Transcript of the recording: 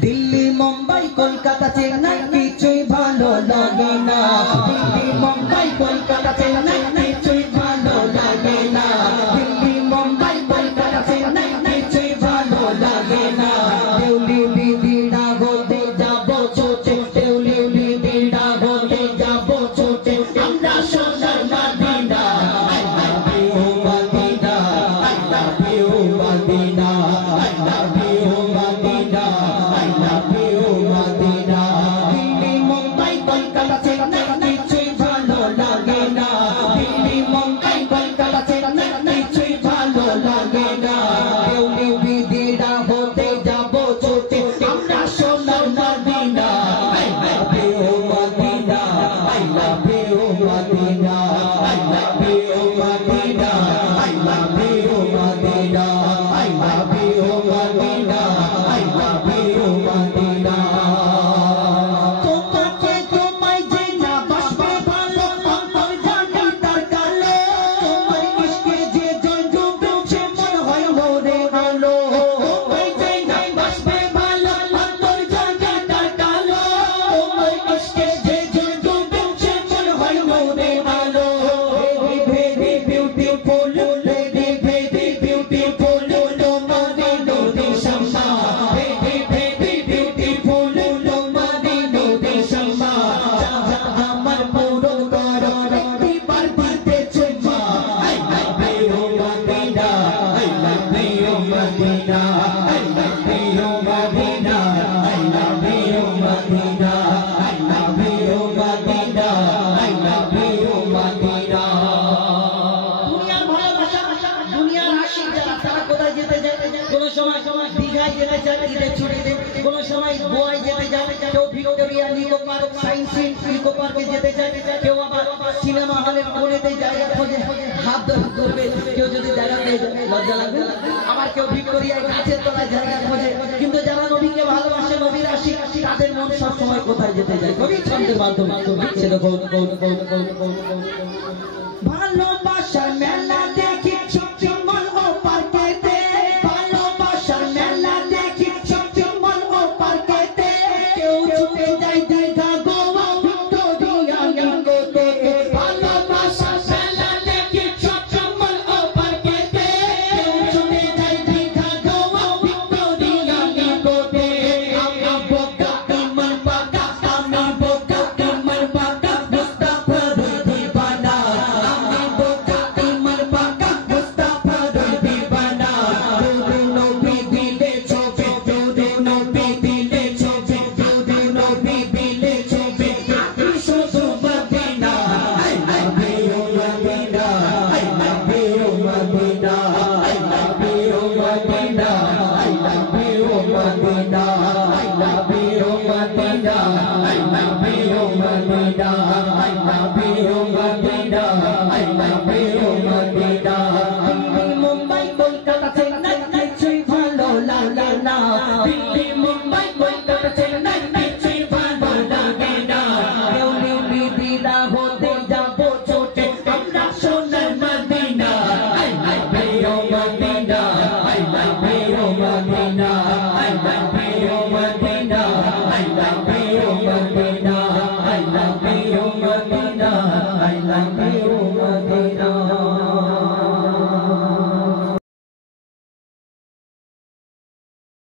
দিল্লি মুম্বাই কলকাতা চেন্নাই কিছুই ভালো লাগে না দিল্লি মুম্বাই কলকাতা চেন্নাই কিছুই ভালো লাগে না দিল্লি মুম্বাই কলকাতা চেন্নাই কিছুই ভালো লাগে না দেউলি দিদিরা হতে যাবো ছোটে দেউলি দিদিরা হতে যাবো ছোটে আমরা সোনার Medina I love you Medina I love you Medina I love you Medina I love you Medina Delhi Mumbai Kolkata Chennai কিছুই ভালো লাগে না দিল্লি মুম্বাই কলকাতা চেন্নাই কিছুই ভালো লাগে না দেউলি দিদিরা হতে যাবো ছোটে আমরা সোনার Medina I love you Medina I love you Medina I love you Medina I love you Medina I love you Medina I love you Medina তোমাকে তোমায় যে না বাসবে ভালো অন্তর জানি তার কালো তোমার ইশকে যে জন ডুবে সে মন হয় মোরে আলো তোমায় যে না বাসবে ভালো অন্তর জানি তার কালো তোমার ইশকে যে জন ডুবে সে মন হয় মোরে আলো very beautiful lady very beautiful তোমারে নদী শম্মা very beautiful তোমারে নদী শম্মা আমার পুরো করো একবার দিতে চুম্মা I love you Medina I love you Medina I love you Medina I love you Medina I love you Medina I love you Medina দুনিয়ার ভালোবাসা দুনিয়ার আশিক যারা তারা কোথায় যেতে যায় কোন সময় দীঘায় যেতে চায় ঈদের ছুটিতে কোন সময় গোয়ায় যেতে যায় কেউ Victoria Nicco park science Nicco পার্কে যেতে চায় কেউ আবার সিনেমা হলের কোণেতে জায়গা খোঁজে হাত ধরবে কেউ যদি জায়গা পেয়ে যায় লজ্জা লাগবে আবার কেউ ভিক্টোরিয়ায় গাছের তলায় জায়গা খোঁজে কিন্তু যারা নবীকে ভালোবাসে নবীর আশিক তাদের মন সব সময় কোথায় যেতে যায় কবি ছন্দের মাধ্যমে সেরকম ভালোবাসার মেলা দেখি চমচমল ও পার্কেতে ভালোবাসার মেলা দেখি চমচমল ও পার্কেতে কেউ ছুটে যায় দীঘা গোয়া ভিক্টোরিয়া নিকোতে ভালোবাসার মেলা দেখি চমচমল ও পার্কেতে কেউ ছুটে যায় দীঘা গোয়া ভিক্টোরিয়া নিকোতে আমি বোকা ইমন বাকা আমি বোকা ইমন বাকা মুস্তাফা দিবানা আমি বোকা ইমন বাকা মুস্তাফা দিবানা দুদে নবী দিলে ছবি দুদে নবী দিলে ছবি দুদে নবী দিলে ছবি আমি শুধু Medina I love you Medina I love you Medina I love you Medina I love you Medina I love you Medina I love you Medina I love you Medina I love you Medina Delhi Mumbai Kolkata Chennai কিছুই ভালো লাগে না দিল্লি